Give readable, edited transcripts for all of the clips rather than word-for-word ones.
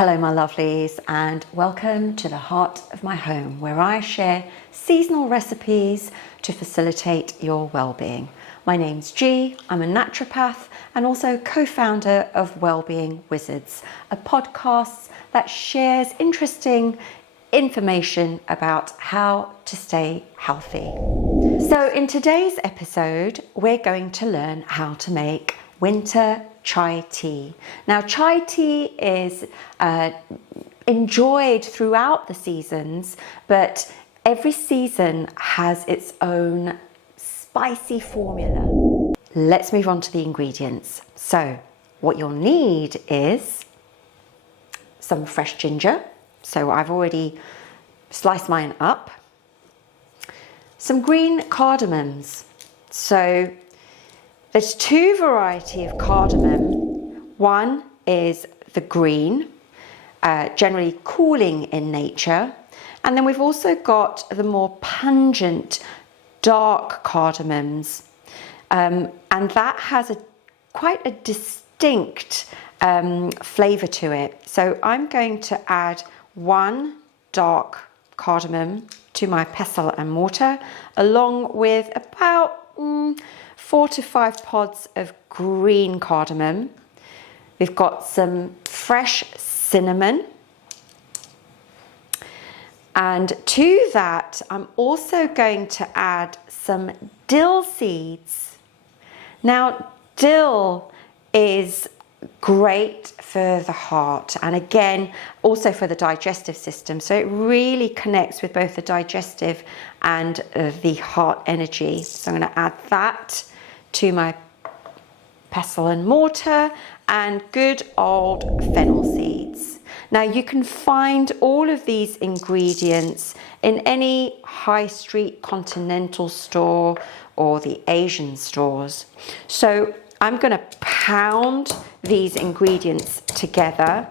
Hello my lovelies, and welcome to the heart of my home, where I share seasonal recipes to facilitate your well-being. My name's Gee, I'm a naturopath and also co-founder of Wellbeing Wizards, a podcast that shares interesting information about how to stay healthy. So in today's episode, we're going to learn how to make winter chai tea. Now, chai tea is enjoyed throughout the seasons, but every season has its own spicy formula. Let's move on to the ingredients. So what you'll need is some fresh ginger. So I've already sliced mine up. Some green cardamoms. So there's two varieties of cardamom. One is the green, generally cooling in nature. And then we've also got the more pungent dark cardamoms. And that has quite a distinct flavor to it. So I'm going to add one dark cardamom to my pestle and mortar, along with about 4 to 5 pods of green cardamom. We've got some fresh cinnamon. And to that, I'm also going to add some dill seeds. Now, dill is great for the heart and again also for the digestive system, so it really connects with both the digestive and the heart energy. So I'm going to add that to my pestle and mortar, and good old fennel seeds. Now you can find all of these ingredients in any high street continental store or the Asian stores. So I'm going to pound these ingredients together.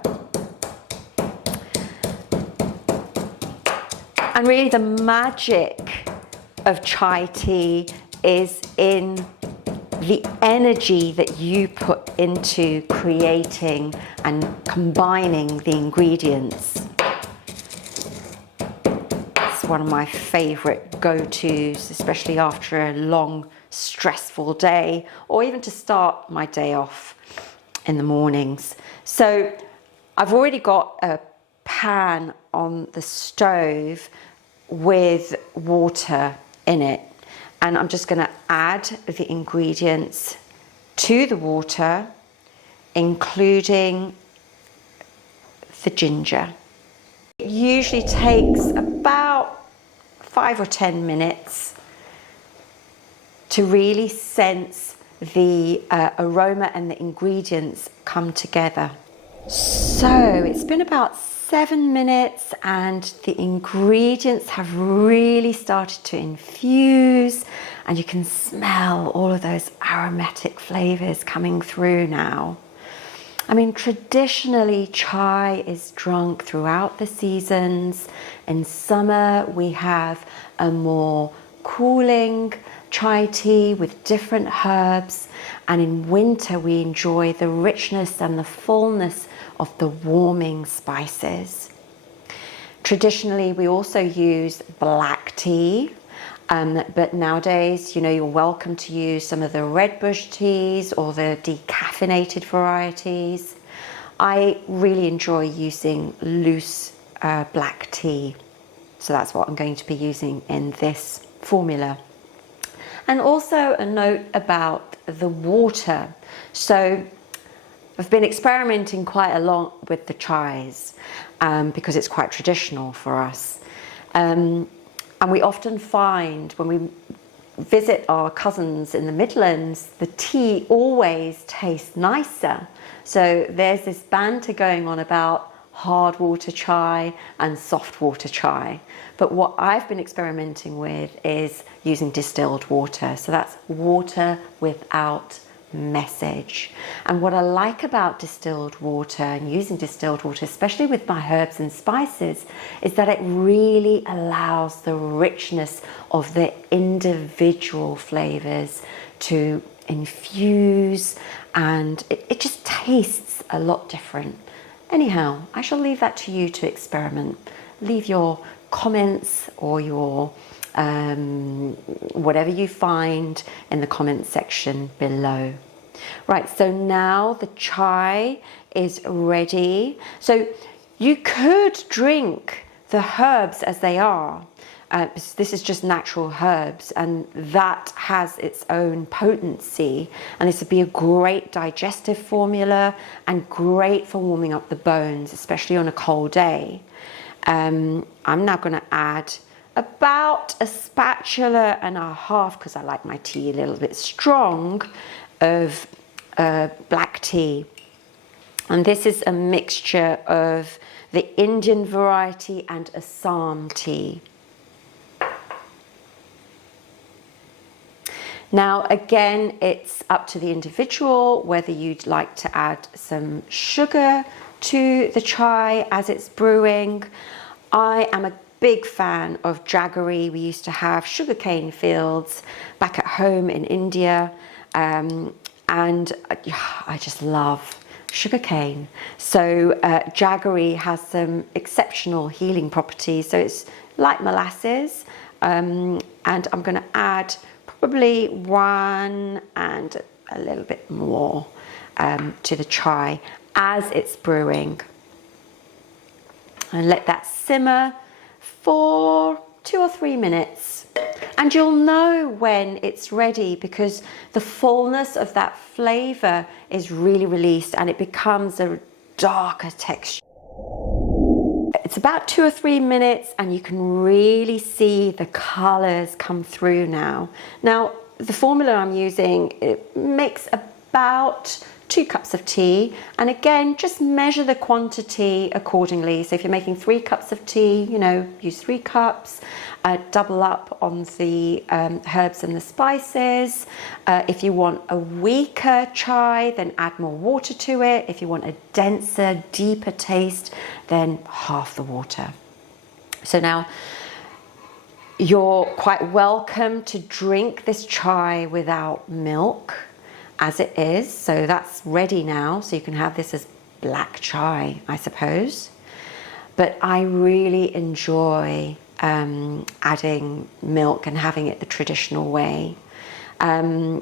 And really the magic of chai tea is in the energy that you put into creating and combining the ingredients. It's one of my favorite go-tos, especially after a long, stressful day, or even to start my day off in the mornings. So I've already got a pan on the stove with water in it, and I'm just going to add the ingredients to the water, including the ginger. It usually takes about 5 or 10 minutes to really sense the aroma and the ingredients come together. So it's been about 7 minutes and the ingredients have really started to infuse, and you can smell all of those aromatic flavors coming through now. I mean, traditionally chai is drunk throughout the seasons. In summer we have a more cooling chai tea with different herbs, and in winter we enjoy the richness and the fullness of the warming spices. Traditionally we also use black tea, but nowadays, you know, you're welcome to use some of the redbush teas or the decaffeinated varieties. I really enjoy using loose black tea, so that's what I'm going to be using in this formula. And also a note about the water. So I've been experimenting quite a lot with the chais because it's quite traditional for us. And we often find when we visit our cousins in the Midlands, the tea always tastes nicer. So there's this banter going on about hard water chai and soft water chai. But what I've been experimenting with is using distilled water. So that's water without message. And what I like about distilled water and using distilled water, especially with my herbs and spices, is that it really allows the richness of the individual flavors to infuse, and it just tastes a lot different Anyhow, I shall leave that to you to experiment. Leave your comments or your whatever you find in the comment section below. Right, so now the chai is ready. So you could drink the herbs as they are. This is just natural herbs, and that has its own potency, and this would be a great digestive formula and great for warming up the bones, especially on a cold day. I'm now going to add about a spatula and a half, because I like my tea a little bit strong, of black tea. And this is a mixture of the Indian variety and Assam tea. Now, again, it's up to the individual whether you'd like to add some sugar to the chai as it's brewing. I am a big fan of Jaggery. We used to have sugarcane fields back at home in India, and I just love sugarcane. So Jaggery has some exceptional healing properties. So it's like molasses, and I'm going to add probably 1 and a little bit more to the chai as it's brewing, and let that simmer for 2 or 3 minutes. And you'll know when it's ready because the fullness of that flavor is really released and it becomes a darker texture. It's about 2 or 3 minutes and you can really see the colors come through now. Now, the formula I'm using, it makes about 2 cups of tea, and again, just measure the quantity accordingly. So if you're making 3 cups of tea, you know, use 3 cups, double up on the herbs and the spices. If you want a weaker chai, then add more water to it. If you want a denser, deeper taste, then half the water. So now you're quite welcome to drink this chai without milk as it is. So that's ready now. So you can have this as black chai, I suppose. But I really enjoy adding milk and having it the traditional way. And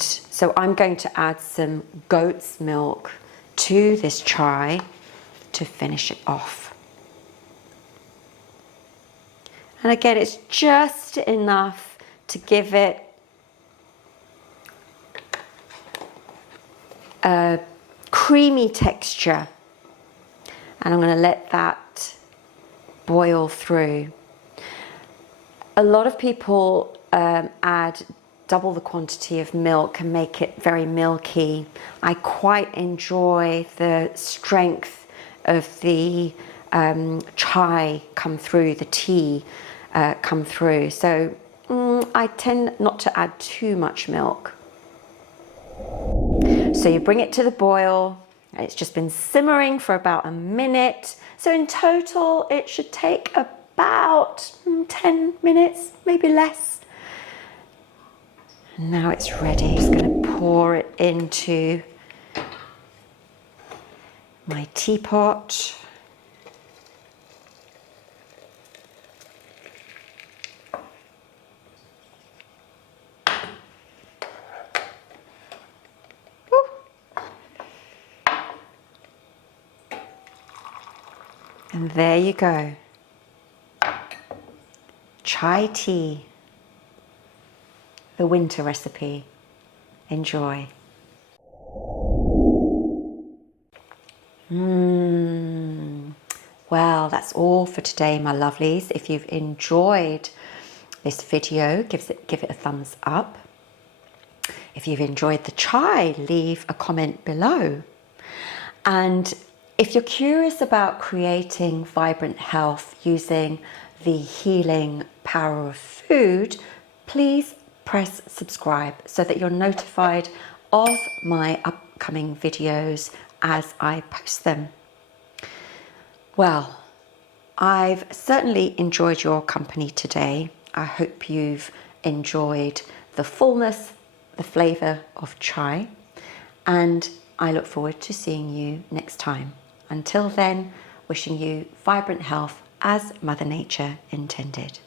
so I'm going to add some goat's milk to this chai to finish it off. And again, it's just enough to give it a creamy texture. And I'm going to let that boil through. A lot of people add double the quantity of milk and make it very milky. I quite enjoy the strength of the chai come through, the tea come through. So I tend not to add too much milk. So you bring it to the boil. It's just been simmering for about a minute. So in total, it should take about 10 minutes, maybe less. And now it's ready. I'm just going to pour it into my teapot. And there you go. Chai tea, the winter recipe. Enjoy. Well, that's all for today, my lovelies. If you've enjoyed this video, give it a thumbs up. If you've enjoyed the chai, leave a comment below. And if you're curious about creating vibrant health using the healing power of food, please press subscribe so that you're notified of my upcoming videos as I post them. Well, I've certainly enjoyed your company today. I hope you've enjoyed the fullness, the flavour of chai. And I look forward to seeing you next time. Until then, wishing you vibrant health as Mother Nature intended.